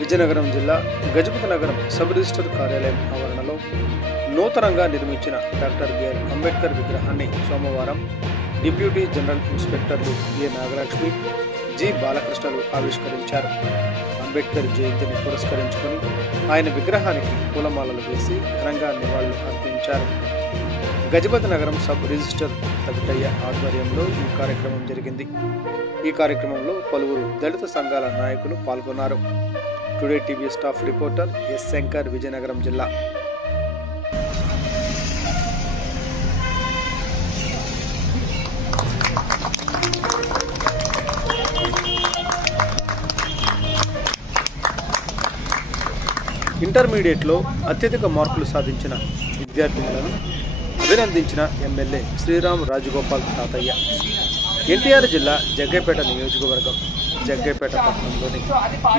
విజయనగరం జిల్లా గజపతి నగరం sub register కార్యాలయం ఆవరణలో నూతనంగా నిర్మించిన డాక్టర్ బిఆర్ అంబేద్కర్ విగ్రహాన్ని సోమవారం డిప్యూటీ జనరల్ ఇన్స్పెక్టర్లు ఏ నాగలక్ష్మి, జి బాలకృష్ణలు ఆవిష్కరించారు. అంబేద్కర్ జయంతిని పురస్కరించుకొని ఆయన విగ్రహానికి పూలమాలలు వేసి ఘనంగా నివాళులు అర్పించారు. గజపతి నగరం సబ్ రిజిస్టర్ తగిటయ్య ఆధ్వర్యంలో ఈ కార్యక్రమం జరిగింది. ఈ కార్యక్రమంలో పలువురు దళిత సంఘాల నాయకులు పాల్గొన్నారు. Today TV staff reporter yes Shankar, Vizianagaram జిల్లా. ఇంటర్మీడియట్లో అత్యధిక మార్కులు సాధించిన విద్యార్థులను అభినందించిన ఎమ్మెల్యే శ్రీరామ్ రాజగోపాల్ తాతయ్య. ఎన్టీఆర్ జిల్లా జగ్గైపేట నియోజకవర్గం జగ్గైపేట పట్టణంలోని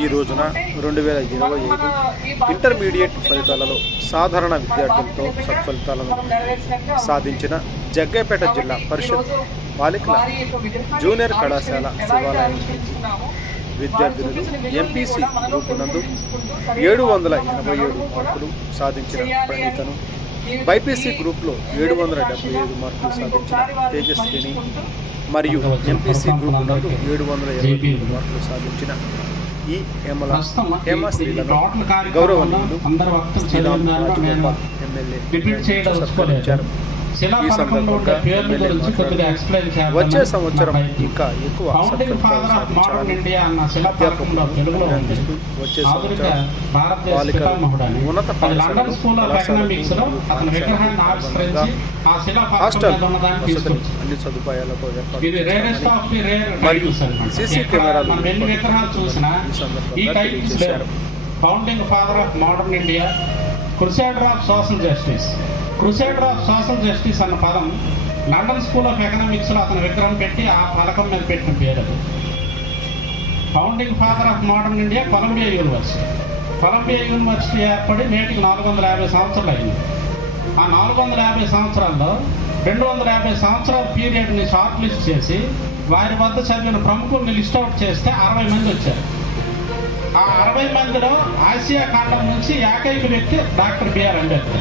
ఈ రోజున 2025 ఇంటర్మీడియట్ ఫలితాలలో సాధారణ విద్యార్థులతో సత్ఫలితాలను సాధించిన జగ్గైపేట జిల్లా పరిషత్ బాలికల జూనియర్ కళాశాల శివాలయం విద్యార్థులు ఎంపీసీ గ్రూప్ నందు 787 మార్కులు సాధించిన ప్రణీతను, బైపీసీ గ్రూప్లో 775 మార్కులు సాధించిన తేజస్విని మరియు ఎంపీసీ గ్రూప్ నందు 729 మార్కులు సాధించిన ఈ హేమశ్రీలను గౌరవనీయులు శ్రీరామ్ రాజగోపాల్ ఎమ్మెల్యే సత్కరించారు. ఈ సందర్భంగా ఎమ్మెల్యే మాట్లాడుతూ వచ్చే సంవత్సరం ఇంకా ఎక్కువ సత్ఫలితాలు సాధించాలని అధ్యాపకులను అభినందిస్తూ వచ్చే సంవత్సరం బాలికలు ఉన్నత పాఠశాలలు, హాస్టల్ వసతులు అన్ని సదుపాయాలతో ఏర్పాటు మరియు సీసీ కెమెరాలు ఈ సందర్భంగా తెలియజేశారు. Founding father of modern India, crusader of social justice. Crusader of social justice అన్న పదం లండన్ స్కూల్ ఆఫ్ ఎకనామిక్స్లో అతని విగ్రహం పెట్టి ఆ పథకం మీద పెట్టిన పేరు. Founding father of modern India Columbia University. Columbia University ఏర్పడి నేటికి 450 సంవత్సరాలు అయింది. ఆ 450 సంవత్సరాల్లో 250 సంవత్సరాల పీరియడ్ని షార్ట్ లిస్ట్ చేసి వారి వద్ద చదివిన ప్రముఖుల్ని లిస్ట్ అవుట్ చేస్తే 60 మంది వచ్చారు. ఆ 60 మందిలో ఆసియా ఖండం నుంచి ఏకైక వ్యక్తి డాక్టర్ బిఆర్ అంబేద్కర్.